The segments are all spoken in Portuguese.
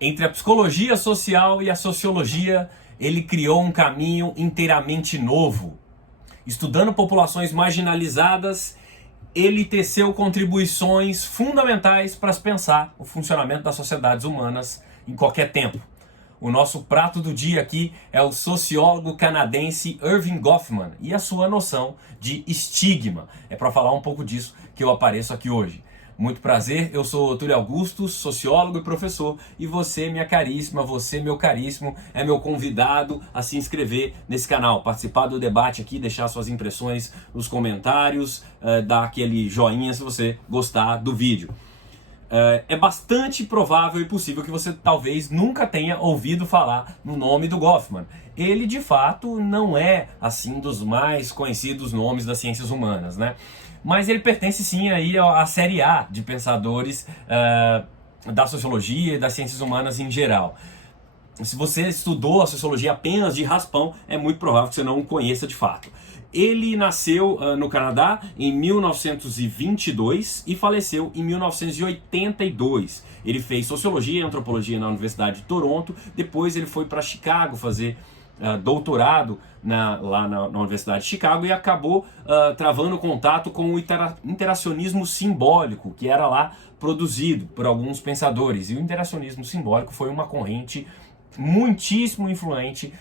Entre a psicologia social e a sociologia, ele criou um caminho inteiramente novo. Estudando populações marginalizadas, ele teceu contribuições fundamentais para se pensar o funcionamento das sociedades humanas em qualquer tempo. O nosso prato do dia aqui é o sociólogo canadense Erving Goffman e a sua noção de estigma. É para falar um pouco disso que eu apareço aqui hoje. Muito prazer, eu sou Túlio Augusto, sociólogo e professor, e você, minha caríssima, você, meu caríssimo, é meu convidado a se inscrever nesse canal, participar do debate aqui, deixar suas impressões nos comentários, dar aquele joinha se você gostar do vídeo. É bastante provável e possível que você talvez nunca tenha ouvido falar no nome do Goffman. Ele, de fato, não é, assim, dos mais conhecidos nomes das ciências humanas, né? Mas ele pertence, sim, aí à série A de pensadores da sociologia e das ciências humanas em geral. Se você estudou a sociologia apenas de raspão, é muito provável que você não o conheça de fato. Ele nasceu no Canadá em 1922 e faleceu em 1982. Ele fez sociologia e antropologia na Universidade de Toronto. Depois ele foi para Chicago fazer doutorado lá na Universidade de Chicago e acabou travando contato com o interacionismo simbólico, que era lá produzido por alguns pensadores. E o interacionismo simbólico foi uma corrente muitíssimo influente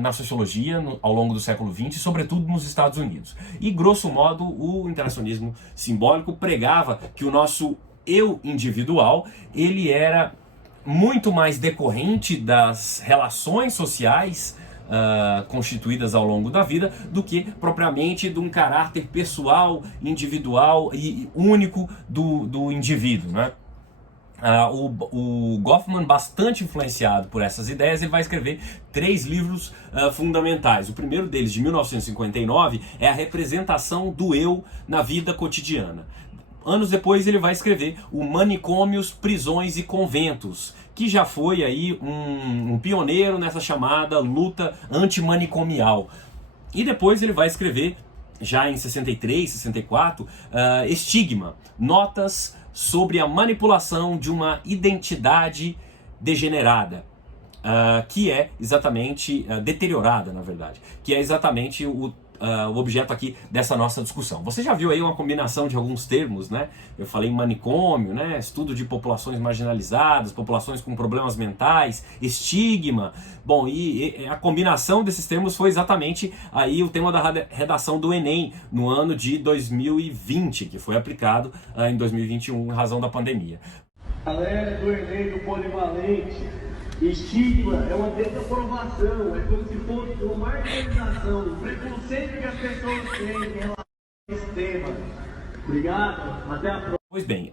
na sociologia ao longo do século XX, sobretudo nos Estados Unidos. E, grosso modo, o interacionismo simbólico pregava que o nosso eu individual, ele era muito mais decorrente das relações sociais constituídas ao longo da vida do que propriamente de um caráter pessoal, individual e único do indivíduo, né? O Goffman, bastante influenciado por essas ideias, ele vai escrever 3 livros fundamentais. O primeiro deles, de 1959, é a representação do eu na vida cotidiana. Anos depois ele vai escrever o Manicômios, Prisões e Conventos, que já foi aí um pioneiro nessa chamada luta antimanicomial. E depois ele vai escrever, já em 63, 64, Estigma, Notas sobre a manipulação de uma identidade degenerada, que é exatamente, deteriorada na verdade, que é exatamente o objeto aqui dessa nossa discussão. Você já viu aí uma combinação de alguns termos, né? Eu falei em manicômio, né? Estudo de populações marginalizadas, populações com problemas mentais, estigma. Bom, e a combinação desses termos foi exatamente aí o tema da redação do Enem no ano de 2020, que foi aplicado em 2021 em razão da pandemia. Galera do Enem, do Polivalente, estigma é uma desaprovação, é como se fosse uma marginalização, um preconceito que as pessoas têm em relação ao sistema. Obrigado, até a próxima. Pois bem,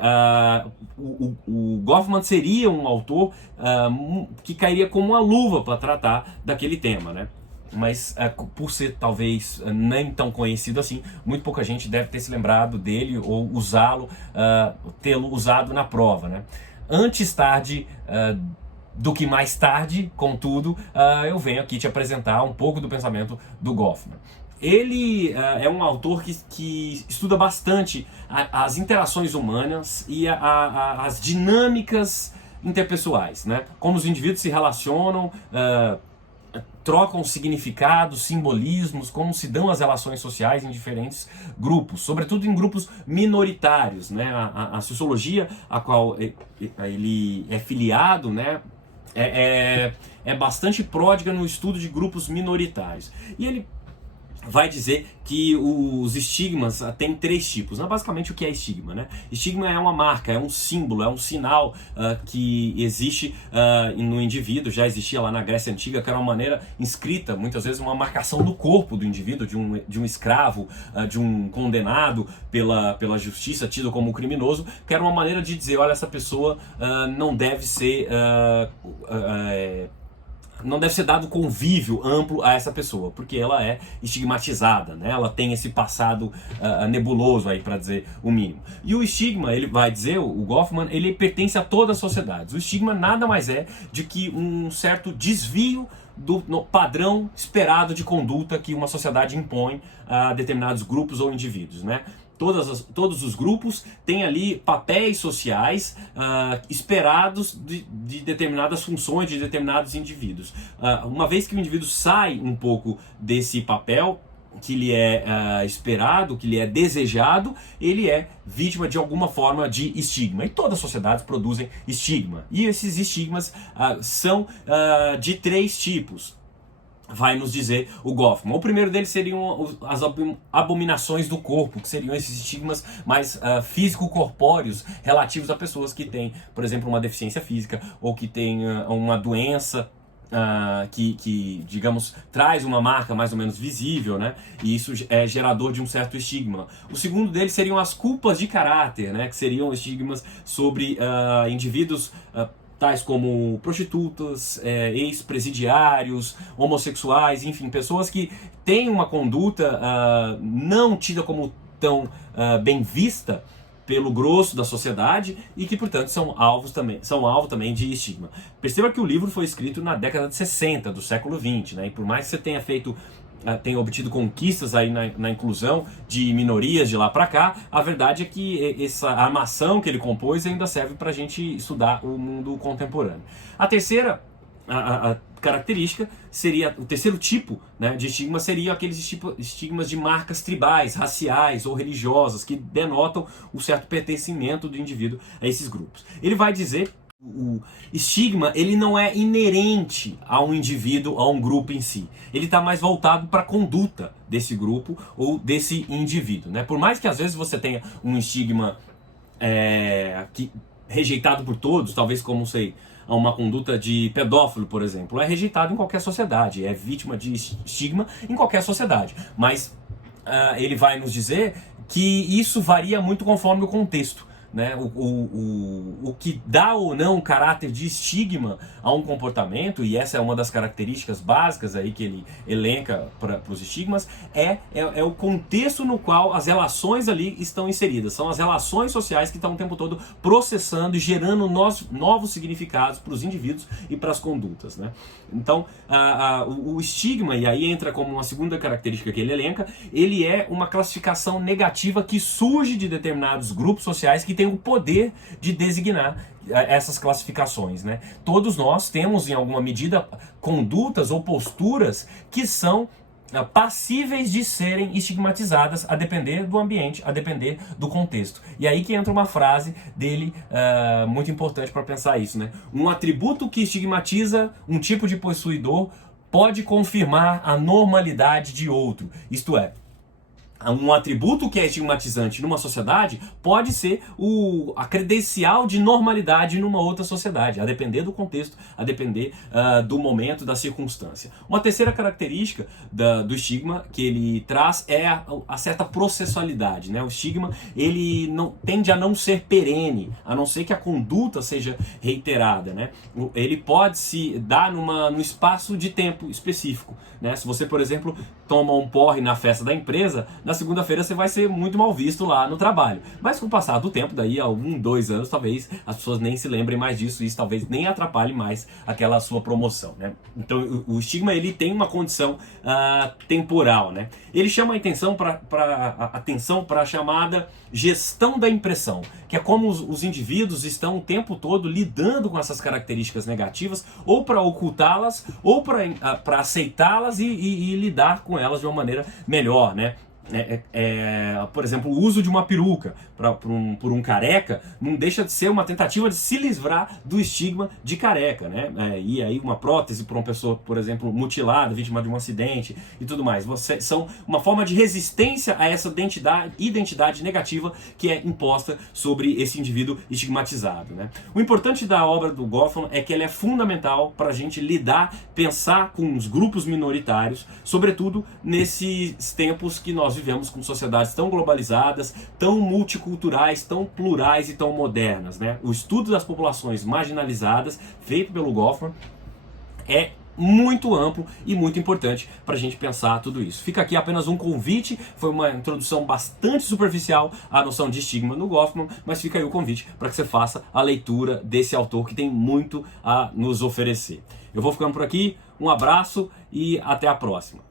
o Goffman seria um autor que cairia como uma luva para tratar daquele tema, né? Mas por ser talvez nem tão conhecido assim, muito pouca gente deve ter se lembrado dele ou usá-lo, tê-lo usado na prova, né? Antes tarde do que mais tarde, contudo, eu venho aqui te apresentar um pouco do pensamento do Goffman. Ele é um autor que estuda bastante as interações humanas e as dinâmicas interpessoais, né? Como os indivíduos se relacionam, trocam significados, simbolismos, como se dão as relações sociais em diferentes grupos, sobretudo em grupos minoritários, né? A sociologia a qual ele é filiado, né? É bastante pródiga no estudo de grupos minoritários. E ele vai dizer que os estigmas têm 3 tipos. Basicamente, o que é estigma, né? Estigma é uma marca, é um símbolo, é um sinal que existe no indivíduo, já existia lá na Grécia Antiga, que era uma maneira inscrita, muitas vezes uma marcação do corpo do indivíduo, de um escravo, de um condenado pela justiça, tido como criminoso, que era uma maneira de dizer, olha, essa pessoa não deve ser dado convívio amplo a essa pessoa, porque ela é estigmatizada, né? Ela tem esse passado nebuloso aí, para dizer o mínimo. E o estigma, ele vai dizer, o Goffman, ele pertence a todas as sociedades. O estigma nada mais é de que um certo desvio do padrão esperado de conduta que uma sociedade impõe a determinados grupos ou indivíduos, né? Todos os grupos têm ali papéis sociais esperados de determinadas funções, de determinados indivíduos. Uma vez que o indivíduo sai um pouco desse papel que lhe é esperado, que lhe é desejado, ele é vítima de alguma forma de estigma. E todas as sociedades produzem estigma. E esses estigmas são de 3 tipos. Vai nos dizer o Goffman. O primeiro deles seriam as abominações do corpo, que seriam esses estigmas mais físico-corpóreos relativos a pessoas que têm, por exemplo, uma deficiência física ou que têm uma doença que, digamos, traz uma marca mais ou menos visível, né? E isso é gerador de um certo estigma. O segundo deles seriam as culpas de caráter, né? Que seriam estigmas sobre indivíduos tais como prostitutas, ex-presidiários, homossexuais, enfim, pessoas que têm uma conduta não tida como tão bem vista pelo grosso da sociedade e que, portanto, são alvo também de estigma. Perceba que o livro foi escrito na década de 60 do século 20, né? E por mais que você tenha obtido conquistas aí na inclusão de minorias de lá para cá, a verdade é que essa armação que ele compôs ainda serve para a gente estudar o mundo contemporâneo. A terceira característica seria, o terceiro tipo, né, de estigma seria aqueles estigmas de marcas tribais, raciais ou religiosas que denotam o certo pertencimento do indivíduo a esses grupos. Ele vai dizer o estigma, ele não é inerente a um indivíduo, a um grupo em si. Ele está mais voltado para a conduta desse grupo ou desse indivíduo, né? Por mais que às vezes você tenha um estigma rejeitado por todos, talvez como, uma conduta de pedófilo, por exemplo, é rejeitado em qualquer sociedade, é vítima de estigma em qualquer sociedade. Mas ele vai nos dizer que isso varia muito conforme o contexto. Né? O que dá ou não caráter de estigma a um comportamento, e essa é uma das características básicas aí que ele elenca para os estigmas, é o contexto no qual as relações ali estão inseridas. São as relações sociais que estão o tempo todo processando e gerando novos significados para os indivíduos e para as condutas. Né? Então, o estigma, e aí entra como uma segunda característica que ele elenca, ele é uma classificação negativa que surge de determinados grupos sociais que têm o poder de designar essas classificações, né? Todos nós temos, em alguma medida, condutas ou posturas que são passíveis de serem estigmatizadas a depender do ambiente, a depender do contexto. E aí que entra uma frase dele muito importante para pensar isso, né? Um atributo que estigmatiza um tipo de possuidor pode confirmar a normalidade de outro. Isto é, um atributo que é estigmatizante numa sociedade pode ser a credencial de normalidade numa outra sociedade, a depender do contexto, a depender do momento, da circunstância. Uma terceira característica do estigma que ele traz é a certa processualidade, né? O estigma, ele tende a não ser perene, a não ser que a conduta seja reiterada, né? Ele pode se dar num espaço de tempo específico, né? Se você, por exemplo, toma um porre na festa da empresa, na segunda-feira você vai ser muito mal visto lá no trabalho. Mas com o passar do tempo, daí a 2 anos, talvez as pessoas nem se lembrem mais disso, e isso talvez nem atrapalhe mais aquela sua promoção, né? Então o estigma, ele tem uma condição temporal, né? Ele chama a atenção para a chamada gestão da impressão, que é como os indivíduos estão o tempo todo lidando com essas características negativas, ou para ocultá-las, ou para aceitá-las e lidar com elas de uma maneira melhor, né? Por exemplo, o uso de uma peruca por um careca não deixa de ser uma tentativa de se livrar do estigma de careca, né? E aí uma prótese para uma pessoa, por exemplo, mutilada, vítima de um acidente e tudo mais. São uma forma de resistência a essa identidade negativa que é imposta sobre esse indivíduo estigmatizado, né? O importante da obra do Goffman é que ela é fundamental para a gente pensar com os grupos minoritários, sobretudo nesses tempos que nós vivemos com sociedades tão globalizadas, tão multiculturais, tão plurais e tão modernas, né? O estudo das populações marginalizadas, feito pelo Goffman, é muito amplo e muito importante para a gente pensar tudo isso. Fica aqui apenas um convite, foi uma introdução bastante superficial à noção de estigma no Goffman, mas fica aí o convite para que você faça a leitura desse autor que tem muito a nos oferecer. Eu vou ficando por aqui, um abraço e até a próxima.